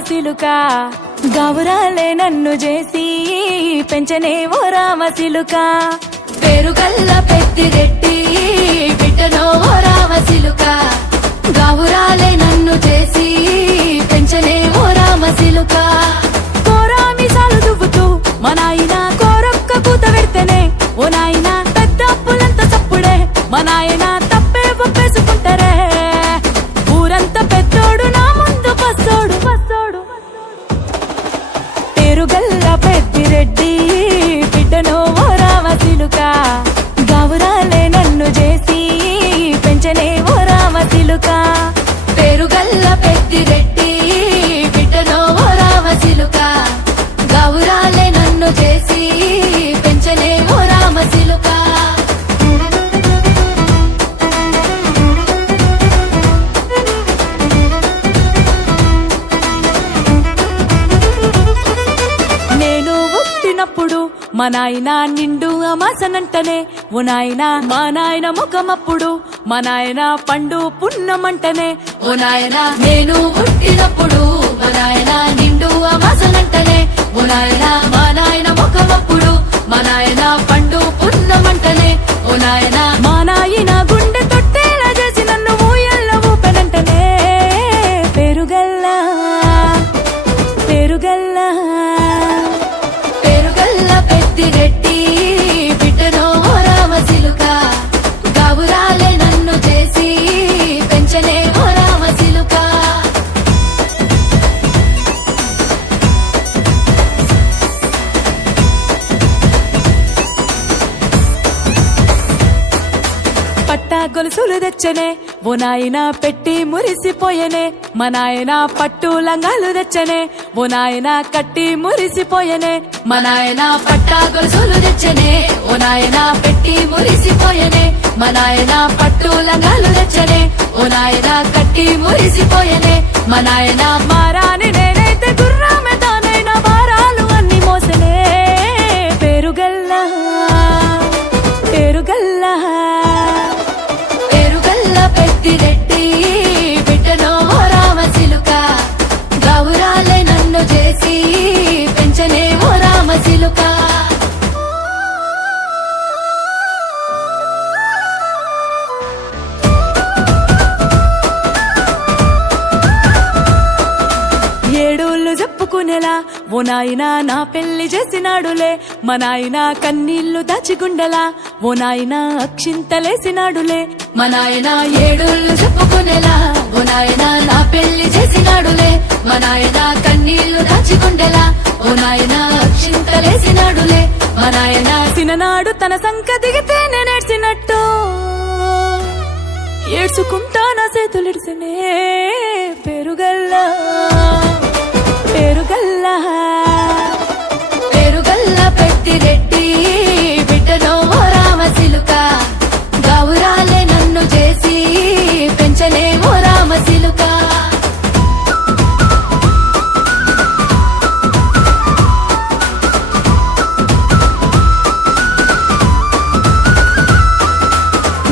రామశిలుక గౌరాలే నన్ను చేసి పెంచనే ఓ రామశిలుక పేరుగల్ల పెద్దిరెడ్డి బిడ్డనో ఓ రామశిలుక గౌరాలే నన్ను చేసి పెంచనే ఓ రామశిలుక కోరామిసాలు దువ్వుతూ మా నాయన కోరొక్క కూత పెడితేనే ఓ నాయన పెద్ద అప్పులంత చప్పుడే మా నాయన తప్పే ఒప్పేసుకుంటారే ఊరంతా పెద్దోడు నా ముందు పచ్చోడు పచ్చోడు పేరుగల్ల పెద్దిరెడ్డి బిడ్డనో ఓ రామశిలుక గౌరాలే నన్ను చేసి పెంచనే ఓ రామశిలుక పేరుగల్ల పెద్దిరెడ్డి బిడ్డనో ఓ రామశిలుక గౌరాలే నన్ను చేసి పెంచనే ఓ రామశిలుక నేను పుట్టినప్పుడు మా నాయన నిండు అమాసనంటనే ఓ నాయన మా నాయన ముఖమప్పుడు మా నాయన పండు పున్నమంటనే ఓ నాయన నేను పుట్టినప్పుడు మా నాయన నిండు అమాసనంటనే ఓ నాయన మా నాయన ముఖమప్పుడు మా నాయన పండు పున్నమంటనే ఓ నాయన మా నాయన గుండె తొట్టేలా చేసి నన్ను ఊయల్ల ఊపెనంటనే పేరుగల్లా పేరుగల్లా పేరుగల్ల పెద్దిరెడ్డి బిడ్డనో ఓ రామశిలుక గౌరాలే నన్ను చేసి పెంచనే ఓ రామశిలుక పట్టా గొలుసులు తెచ్చనే ఓ నాయన పెట్టి మురిసిపోయనే మా నాయన పట్టు లంగాలు తెచ్చనే ఓ నాయన కట్టి మురిసిపోయనే మా నాయన పట్టా గొలుసులు తెచ్చనే ఓ నాయన పెట్టి మురిసిపోయనే మా నాయన పట్టు లంగాలు తెచ్చనే ఓ నాయన కట్టి మురిసిపోయనే మా నాయన మారాని నేనైతే గుర్రామె తానైనా భారాలు అన్ని మోసనే పేరుగల్లా పేరుగల్లా పేరుగల్ల పెద్దిరెడ్డి బిడ్డనో ఓ రామశిలుక గౌరాలే నన్ను చేసి పెంచనే ఓ రామశిలుక ఏడోళ్ళు చెప్పుకునేలా ఓ నాయన నా పెళ్లి చేసినాడులే మా నాయన కన్నీళ్లు దాచిగుండలా ఓ నాయన అక్షింతలేసినాడులే మా నాయన ఏడోళ్ళు చెప్పుకునేలా ఓ నాయన నా పెళ్లి చేసినాడులే మా నాయన కన్నీళ్లు దాచిగుండెలా ఓ నాయన అక్షింతలేసినాడులే మా నాయన సిననాడు తన సంక దిగితే నేనేడ్చినట్టు ఏడ్చుకుంటా నా చేతులిడిసినే పేరుగల్లా పేరుగల్లా పేరుగల్ల పెద్దిరెడ్డి బిడ్డనో ఓ రామశిలుక గౌరాలే నన్ను చేసి పెంచనే ఓ రామశిలుక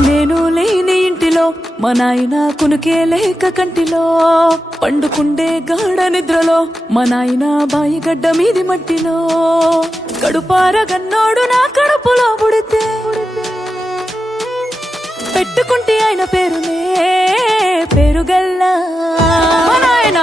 నేను లేని ఇంటిలో మా నాయన కునుకే లేక కంటిలో పండుకుండే గాఢ నిద్రలో మా నాయన బాయిగడ్డ మీది మట్టిలో కడుపార గన్నోడు నా కడుపులో పుడితే పెట్టుకుంటే ఆయన పేరునే పేరుగల్లా మా నాయన